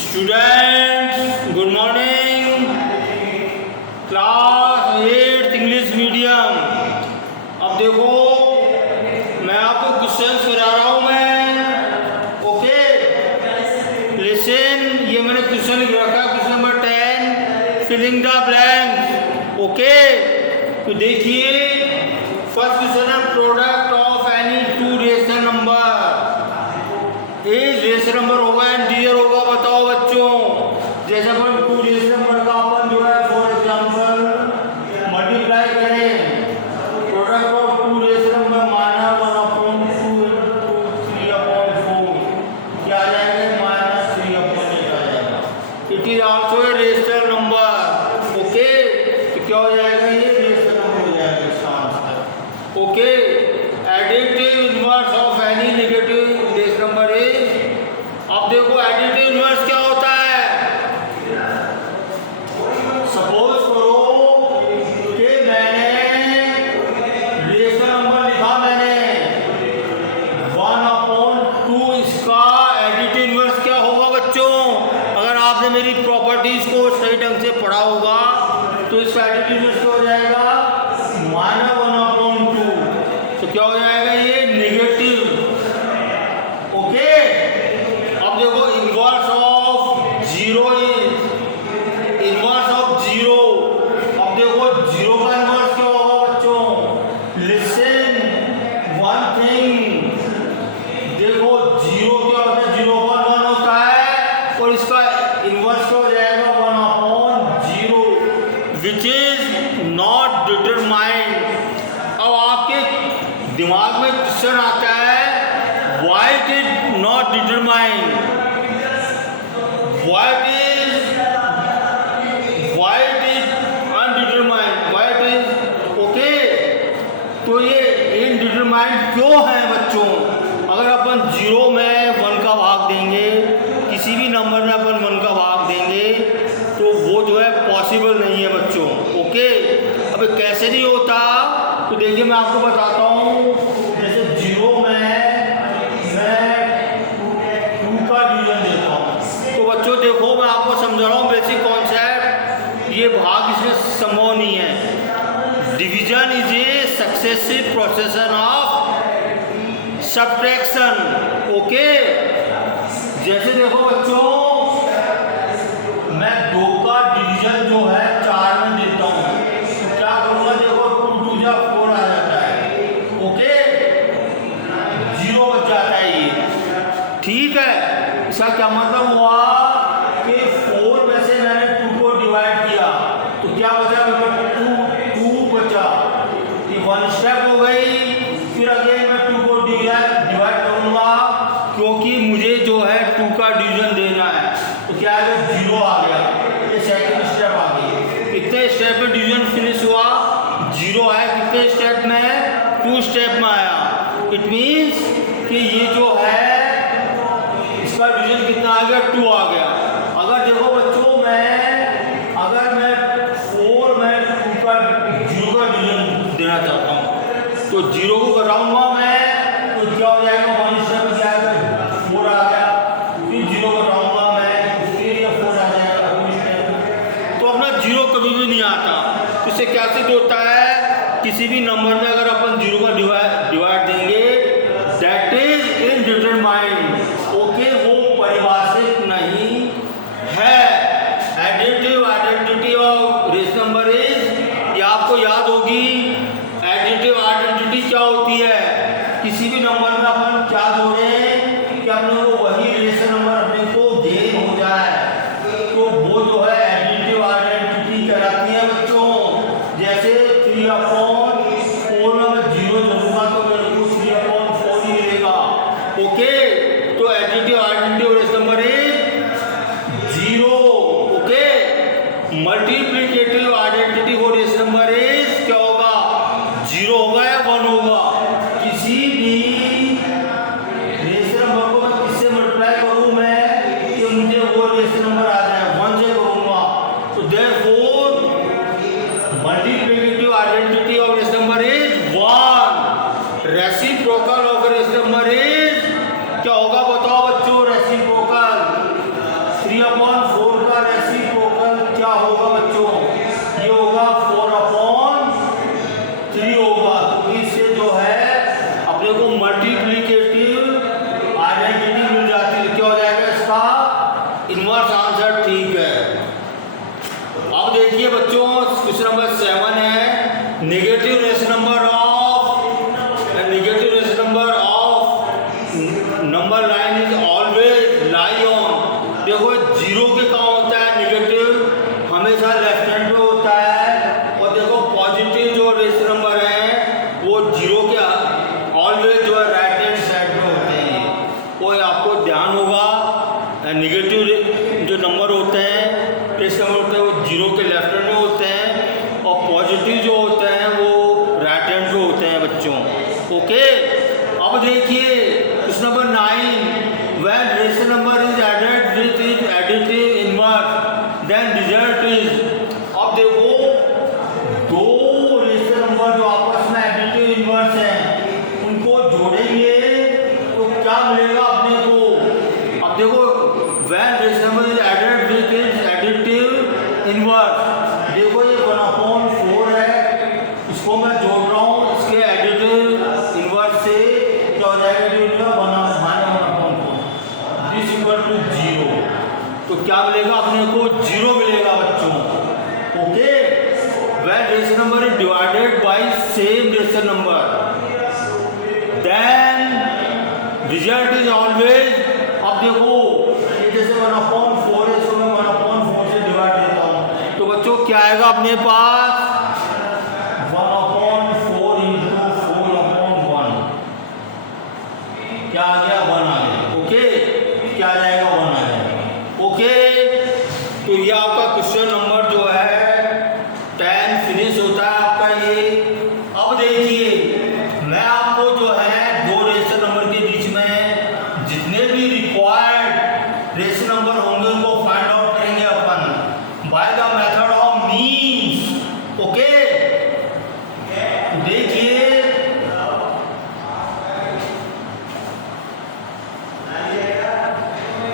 Students good morning. Class 8 English medium. अब देखो मैं आपको क्वेश्चन करा रहा हूँ मैं। ओके लिसन, ये मैंने क्वेश्चन लिख रखा question number 10 filling the blanks. Okay तो देखिए फर्स्ट क्वेश्चन है product of any two rational number. Rational number होगा इंटीजर होगा, बताओ बच्चों। जैसे अपन टू रेशनल नंबर का अपन जो है फॉर एग्जांपल मल्टीप्लाई करें, product of two rational number माना 1/2 × 3/4 क्या आ जाएगा, -3/8 आ जाएगा। It is also a rational number. Okay तो क्या हो जाएगा, ये रेशनल नंबर हो जाएगा इसका answer. Okay additive inverse of any negative rational number is. अब देखो एडिटिव इनवर्स क्या होता है। सपोज करो कि मैंने रेशनल नंबर लिखा, मैंने 1/2, इसका एडिटिव इनवर्स क्या होगा बच्चों। अगर आपने मेरी प्रॉपर्टीज को सही ढंग से पढ़ा होगा तो इसका एडिटिव इनवर्स क्या हो जाएगा, -1/2। तो क्या हो जाएगा, ये नेगेटिव। ओके अब देखो inverse of 0 is inverse of 0। अब देखो 0 का इनवर्स क्या होगा बच्चों। लिसन वन थिंग, देखो 0 क्या होता है, 0 पर 1 होता है और इसका इनवर्स क्या हो जाएगा 1/0 विच इज नॉट डिटरमाइंड। अब आपके दिमाग में क्वेश्चन आता है why it is not determined, why it is undetermined, why it is okay। तो ये इनडिटरमाइंड क्यों है बच्चों। अगर अपन 0 में 1 का भाग देंगे, किसी भी नंबर में अपन 1 का भाग देंगे तो वो जो है पॉसिबल नहीं है बच्चों। ओके अब कैसे नहीं होता तो देखिए मैं आपको बताता हूँ। जैसे 0 में देखो मैं आपको समझा रहा हूँ बेसिक कॉन्सेप्ट। ये भाग इसमें संभव नहीं है। Division is a successive प्रोसेसन of subtraction. Okay जैसे देखो बच्चों मैं 2 का डिवीजन जो है 4 में देता हूँ तो क्या करूँगा, देखो 2 × 2 = 4 आ जाता है। ओके 0 बच जाता है ये, ठीक है। इसका क्या मतलब हुआ कि 4 में से मैंने 2 को डिवाइड किया तो क्या बचा, मेरे 2 बचा। ये 1 स्टेप हो गई। फिर अगेन मैं 2 को डिवाइड करूंगा क्योंकि मुझे जो है 2 का डिवीजन देना है तो क्या है 0 आ गया। ये सेकंड स्टेप आ गई। कितने स्टेप में डिवीजन फिनिश हुआ, 0 आया। कितने स्टेप में, 2 स्टेप में आया। इट मीन्स कि ये जो है इसका डिवीजन कितना आ गया, 2 आ गया। अगर देखो बच्चों अगर मैं 4 में 2 का 0 का डिवीजन देना चाहता हूँ तो 0 को घटाऊंगा मैं तो क्या हो जाएगा, 1 स्टेप में जाएगा 4 आ गया। फिर 0 घटाऊंगा मैं फिर ये 4 आ जाएगा 2 स्टेप। तो अपना 0 कभी भी नहीं आता। इससे क्या सिद्ध होता है, किसी भी नंबर में अगर अपन 0 का डिवाइड देंगे दैट इज इनडिटरमाइंड। ओके वो परिभाषित नहीं है। Additive identity of rational number is, ये आपको याद होगी। एडिटिव आइडेंटिटी क्या होती है, किसी भी नंबर में अपन क्या जोड़ें कि अपने को वही रेशनल नंबर अपने को गेन हो जाए तो वो जो है एडिटिव आइडेंटिटी कहलाती है बच्चों। जैसे 3/4 में मैं 0 जोड़ूंगा तो मेरे को ठीक है। अब देखिए बच्चों क्वेश्चन नंबर 7 है negative rational number number line is always lie on. देखो जीरो के कहाँ होता है, नेगेटिव हमेशा लेफ्ट हैंड पे होता है, और देखो पॉजिटिव जो रेशनल नंबर है वो जीरो के ऑलवेज जो है राइट हैंड साइड पे होते हैं। वो आपको ध्यान होगा नेगेटिव जो नंबर होते हैं रेशनल नंबर होते हैं वो जीरो के लेफ्ट हैंड में होते हैं, और पॉजिटिव जो होते हैं वो राइट हैंड पे होते हैं बच्चों। ओके, अब देखिए question number 9 when rational number is added with its additive inverse then result is। अब देखो दो रेशनल नंबर जो आपस में एडिटिव इनवर्स हैं उनको जोड़ेंगे तो क्या मिलेगा अपने को। अब देखो when rational number is added with its additive inverse, देखो ये 1/4 है, इसको मैं जोड़ रहा हूँ इसके एडिटिव इनवर्स से, क्या हो जाएगा जीरो, तो क्या मिलेगा अपने को, जीरो मिलेगा बच्चों। Okay, when rational number is divided by same rational number then result is always. अब देखो ये जैसे 1/4 है, इसको मैं 1/4 से डिवाइड देता हूँ तो बच्चों क्या आएगा अपने पास 1/4 into 4/1, क्या आ गया 1 आ गया। ओके, क्या आ जाएगा 1 आ जाएगा। ओके, तो ये आपका क्वेश्चन नंबर जो है 10 फिनिश होता है आपका ये। अब देखिए मैं आपको जो है दो रेशनल नंबर के बीच में जितने भी रिक्वायर्ड रेशनल नंबर होंगे उनको फाइंड आउट करेंगे अपन by the method of means. Okay, देखिए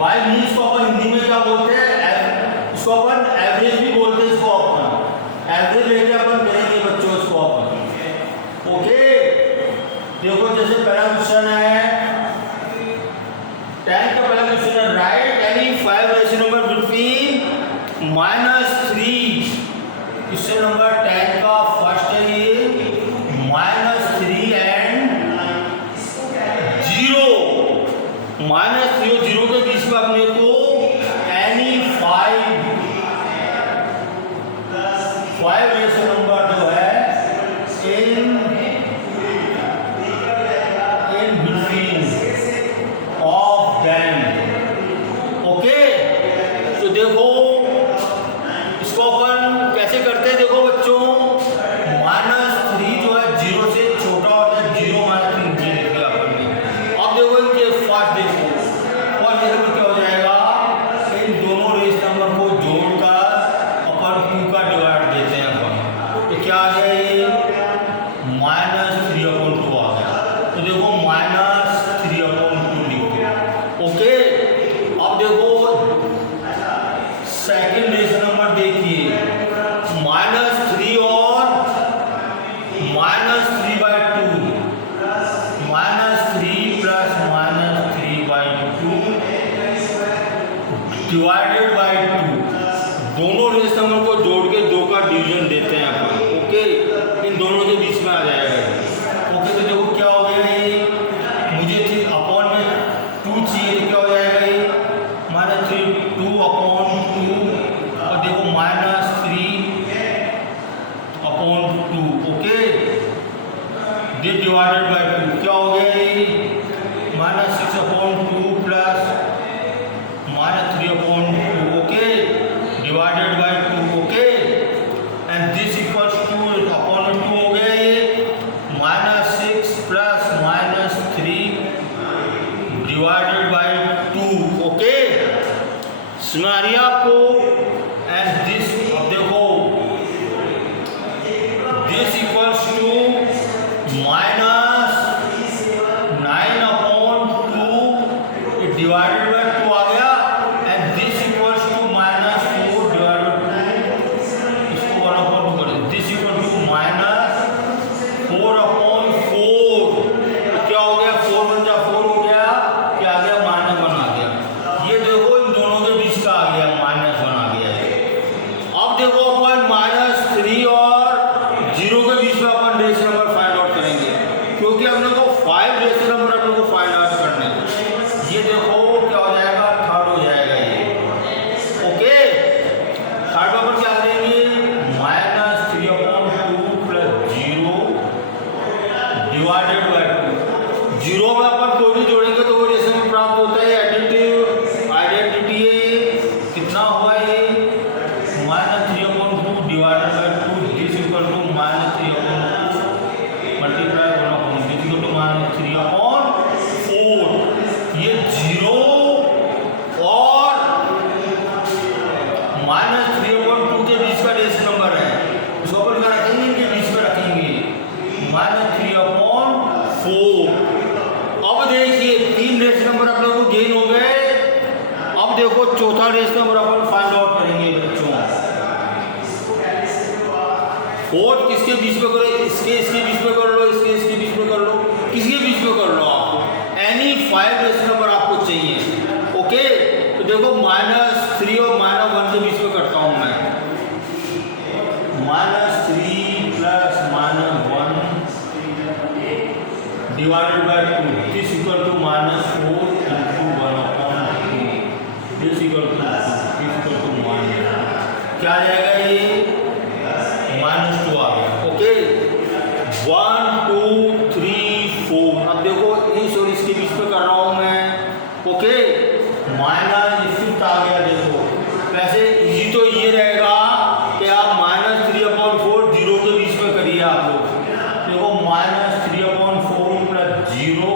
बाय मीन्स को अपन हिंदी में क्या बोलते हैं, इसको अपन एवरेज भी बोलते हैं, इसको अपन एवरेज लेके अपन करेंगे बच्चों इसको अपन। ओके, देखो जैसे पहला क्वेश्चन है 10 का पहला क्वेश्चन है right any 5 rational number between -3। Question number 10 का फर्स्ट है ये -3 एंड 0, -0 के बीच में अपने को एनी 5 रेशनल नंबर जो है in between of them. Okay, तो देखो इसको अपन कैसे करते हैं, देखो बच्चों -3 जो है 0 से छोटा होता है, 0 -3 लिख दिया अपन ने। अब देखो इनके फर्स्ट देखो और ये क्या हो जाएगा, इन दोनों रेशनल नंबर को जोड़कर अपन 2 का डिवाइड देते हैं अपन, तो क्या आ गया ये -3/2 आ गया। तो देखो -3/2 लिख दो। ओके, अब देखो सेकंड रेशनल नंबर देखिए -3 और -3/2, -3 प्लस -3/2 डिवाइडेड बाय 2, दोनों रेशनल नंबर को जोड़ के 2 का डिवीजन देते हैं अपन। ओके, इन दोनों के बीच में आ जाएगा। ओके, तो देखो क्या हो गया ये, मुझे थी अपॉन में 2 चाहिए तो क्या हो जाएगा ये -3 2/2, और देखो -3/2। ओके, दिस डिवाइडेड बाय 2 क्या हो गया ये -6/2 plus -3/2। Okay, divided by 2। Okay, and this equals two upon में 2 हो गया ये -6 प्लस -3 डिवाइडेड बाय 2। ओके, समझ आ रही है आपको। एंड दिस अब देखो this equals to -9/2 divided by 2 आ गया, and this equals to -4 divided by 2, इसको 1/2 करें, दिस इक्वल टू -4/4। क्या हो गया 4 × 4 हो गया, क्या आ गया -1 आ गया। ये देखो इन दोनों के बीच का आ गया -1। अब देखो चौथा रेशनल नंबर अपन फाइंड आउट करेंगे बच्चों। फोर्थ किसके बीच में करो, इसके बीच में कर लो, इसके बीच में कर लो, किसके बीच में कर लो आप, एनी 5 रेशनल नंबर आपको चाहिए। ओके, तो देखो -3 और -1 के बीच में करता हूं मैं। -3 plus -1 divided by 2 this equal to -4 into 1/2 this equal to 1। क्या आ जाएगा ये, -2 आ गया। ओके, 1 2 3 4। अब देखो इस और इसके बीच में कर रहा हूं मैं। ओके, -5 आ गया। देखो वैसे इजी तो ये रहेगा कि आप -3/4 0 के बीच में करिए आप लोग। देखो -3/4 प्लस 0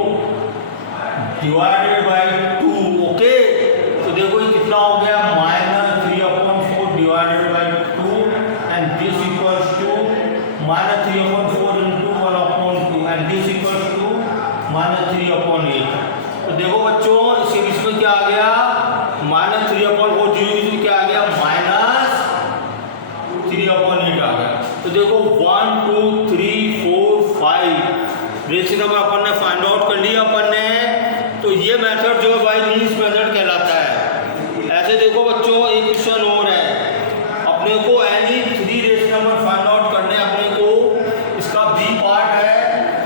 डिवाइडेड बाय 2। ओके, तो देखो ये कितना हो गया, -3/4 divided by 2 and this equals to -3/4 into 1/2 and this equals to -3/8। तो देखो बच्चों इसके बीच में क्या आ गया, -3/4 0 क्या आ गया, -3/8 आ गया। तो देखो 1 2 3 4 5 रेशनल नंबर अपन ने फाइंड आउट कर लिया अपन ने। तो ये मेथड जो है बाय मीन्स मेथड कहलाता है। ऐसे देखो बच्चों एक क्वेश्चन और है, अपने को any 3 rational number find out करने, अपने को इसका बी पार्ट है,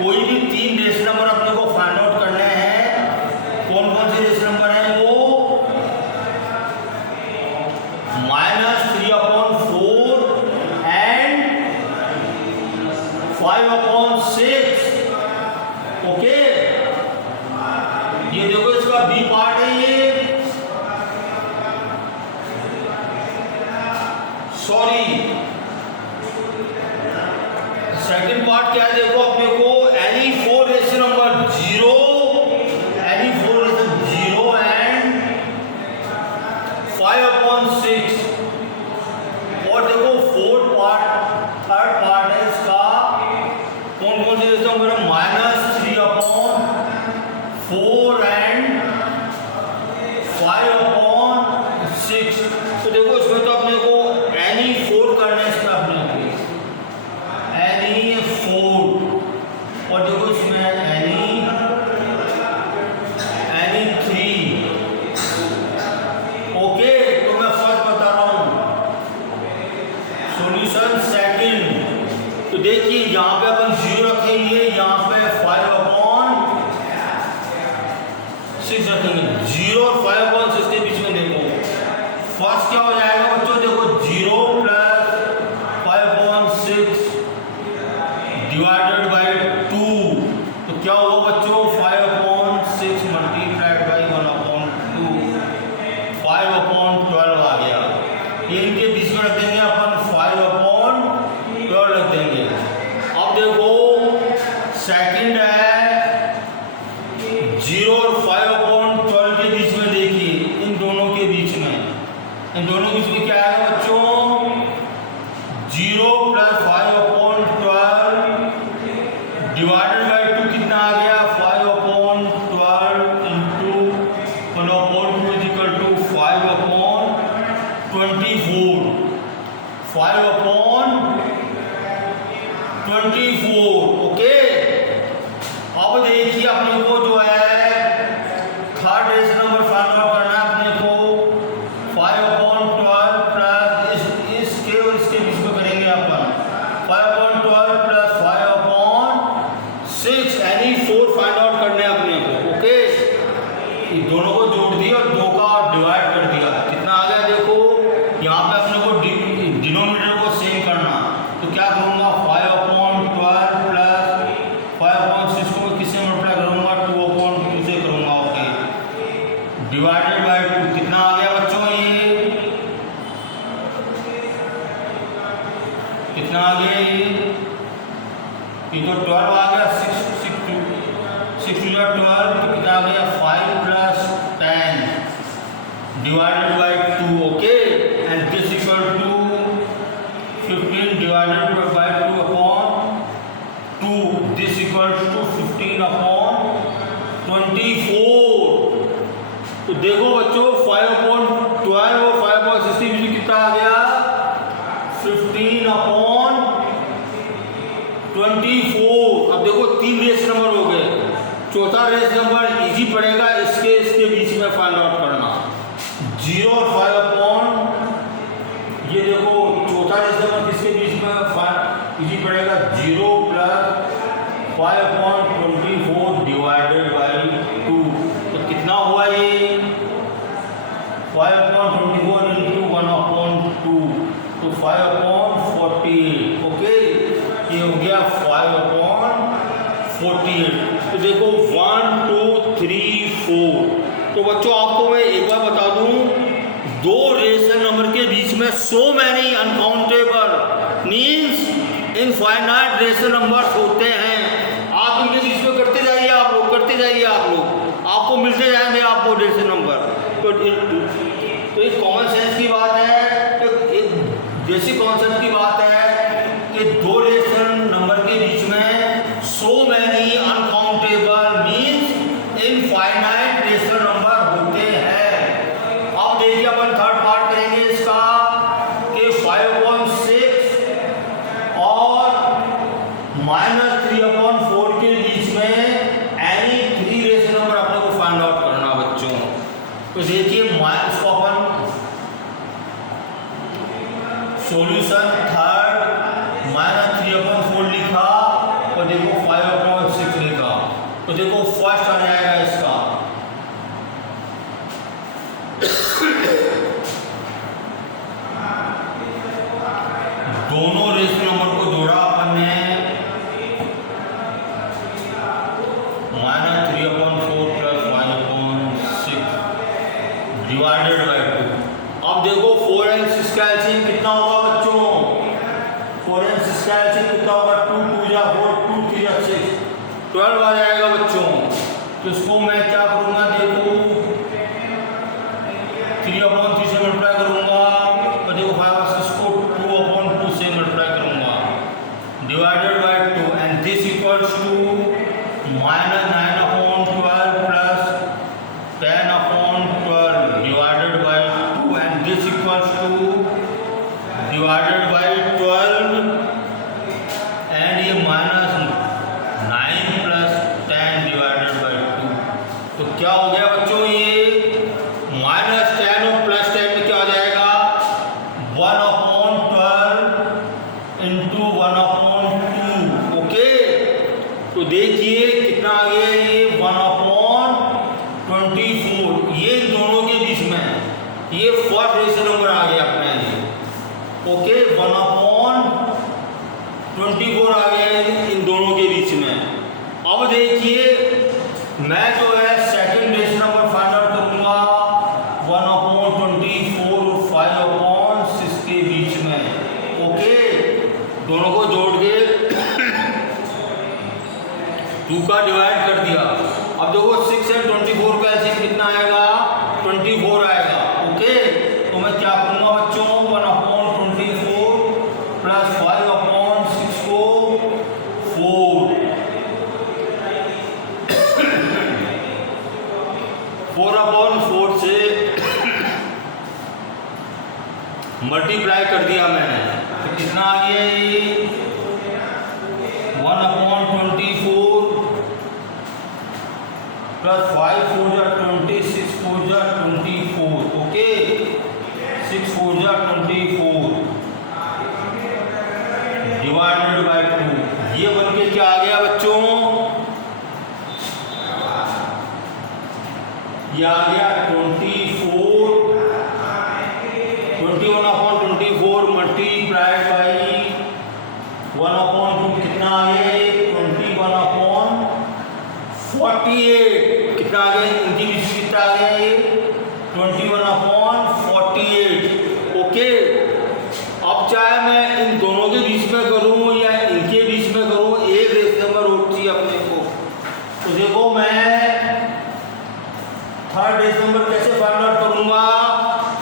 कोई भी 3 रेशनल नंबर अपने को फाइंड आउट करने हैं। कौन कौन से रेशनल नंबर हैं वो, -3/4 एंड 5/6। ओके, ये देखो इसका बी पार्ट है ये, सॉरी सेकंड पार्ट क्या है, देखो अपने को any 4 rational number 0 any 4 rational 0 and 5/6। और देखो फोर्थ पार्ट, थर्ड पार्ट है इसका, कौन कौन से रेशनल नंबर, -3/4 एंड 5/6। तो देखो इसमें तो अपने को एनी 4 करना है, इसमें अपने को एनी 4। और देखो इसमें एनी 3। ओके, तो मैं फर्स्ट बता रहा हूं सॉल्यूशन सेकंड। तो देखिए यहां पे अपन 0 रखेंगे, यहां पे 5/6 रखेंगे। 0 और 5/6 के बीच में देखो फर्स्ट क्या हो जाएगा बच्चों, देखो 0 प्लस 5/6 डिवाइडेड बाय 2। तो क्या हुआ बच्चों, 5/6 मल्टीप्लाइड बाय 1/2 5/12 आ गया। ये इनके बीच में रख देंगे अपन, 5/12 रख देंगे। अब देखो सेकंड है 0 और 5/12 के बीच में, देखिए इन दोनों के बीच में, इन दोनों के बीच में क्या आएगा बच्चों, 0 प्लस 5/12 डिवाइडेड बाय 2 कितना आ गया, 5/12 into 1/2 is equal to 5/24 5/24। Okay, अब देखिए अपने को जो है third rational number find out करना है अपने को। 5/12 प्लस इसके और इसके बीच में करेंगे अपन, 5/12 प्लस 5/6 एनी 4 फाइंड आउट करने हैं अपने को। ओके, ये दोनों को जोड़ दिया और 2 का डिवाइड कर दिया, कितना आ गया, देखो यहाँ पे अपने को डिनोमिनेटर को सेम करना। तो क्या करूँगा, 5/12 प्लस 5/6 को किससे मल्टीप्लाई करूँगा, 2/2 से करूँगा। ओके, डिवाइडेड बाय 2 कितना आ गया बच्चों, ये कितना आ गया, ये तो 12 आ गया। 6 to 12 तो कितना आ गया, 5 plus 10 divided by 2। Okay, and this equal to 15 divided by 2/2 this equal to 15/24। तो देखो बच्चों 5/12 0 और 5 अपॉन, ये देखो चौथा रेशनल नंबर किसके बीच में इजी पड़ेगा, 0 प्लस 5 अपॉन 24 डिवाइडेड बाई 2। तो कितना हुआ ये 5 अपॉन 24 इंटू 1 अपॉन 2, तो 5 अपॉन 48। ओके, ये हो गया 5 अपॉन 48। तो देखो 1 2 3 4। तो बच्चों आपको मैं एक बार बता दूं, दो रेशनल नंबर के बीच में so many uncountable means infinite rational numbers होते हैं। आप इनके बीच में करते जाइए, आप लोग करते जाइए, आप लोग आपको मिलते जाएंगे आपको रेशनल नंबर। तो एक कॉमन सेंस की बात है, एक बेसिक कॉन्सेप्ट की बात है कि दो रेशनल नंबर के बीच में so many uncountable means infinite rational number होते हैं। अब देखिए अपन थर्ड पार्ट करेंगे इसका कि 5/6 और -3/4 के बीच में एनी 3 रेशनल नंबर अपने को फाइंड आउट करना बच्चों। तो देखिए इसको अपन सॉल्यूशन थर्ड -3/4 लिखा और देखो 5/6 लिखा। तो देखो फर्स्ट आ जाएगा इसका दोनों रेशनल नंबर को जोड़ा अपन ने -3/4 प्लस 5/6 डिवाइडेड बाई 2। अब देखो 4 और 6 का एलसीएम कितना होगा बच्चों, 4 और 6 का एलसीएम कितना होगा, 2 2 या 4 2 3 या 6 12 आ जाएगा बच्चों। तो इसको मैं क्या करूंगा, देखो 3/3 से मल्टीप्लाई करूंगा और देखो 5 और 6 को 2/2 से मल्टीप्लाई करूंगा divided by 2 and this equals to -9/12 plus 10/12 divided by 2 and this equals to divided by 12 एंड ये -9 प्लस 10 डिवाइडेड बाय 2। तो क्या हो गया बच्चों, ये -10 और +10 में क्या हो जाएगा 1/12 इंटू 1/2। ओके, तो देखिए कितना आ गया ये 1/24। ये इन दोनों के बीच में ये फर्स्ट रेशनल नंबर आ गया अपना ये। ओके, 1/24 आ गया इन दोनों के बीच में। अब देखिए मैं जो है second rational number find out करूंगा 1/24 और 5/6 के बीच में। ओके, दोनों को जोड़ के 2 का डिवाइड कर दिया। अब देखो 6 और 24 का एलसीएम कितना आएगा, 24 आएगा। ओके, तो मैं क्या करूंगा बच्चों, 1/24 प्लस 5/6 को 4/4 से मल्टीप्लाई कर दिया मैंने, तो कितना आ गया ये 1/24 प्लस 5 4 जा 20 6 4 जा 24। ओके, 6 4 जा 24 डिवाइडेड बाय 2। ये बन के क्या आ गया बच्चों, ये आ गया 21/24 मल्टीप्लाइड बाई 1/2 कितना आ गया 21/48। कितना आ गया इनकी बीच में कितना आ गया ये 21/48। ओके, अब चाहे मैं इन दोनों के बीच में करूं या इनके बीच में करूं, एक रेशनल नंबर होती है अपने को। तो देखो मैं थर्ड रेशनल नंबर कैसे फाइंड आउट करूंगा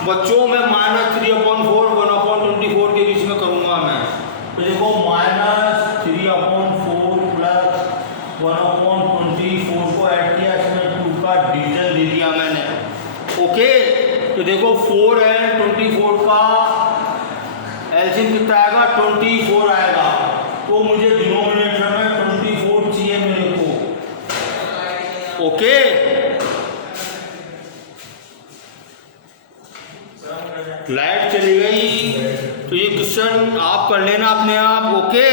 बच्चों, मैं -3/4 1/24 के बीच में करूंगा मैं। तो देखो -3/4 प्लस 1/24 को ऐड किया, इसमें 2 का डिवीजन दे दिया मैंने। ओके, तो देखो 4 एंड 24 का एलसीएम कितना आएगा 24 आएगा। तो मुझे डिनोमिनेटर में 24 चाहिए मेरे को। ओके, लाइट चली गई तो ये क्वेश्चन आप कर लेना अपने आप। ओके।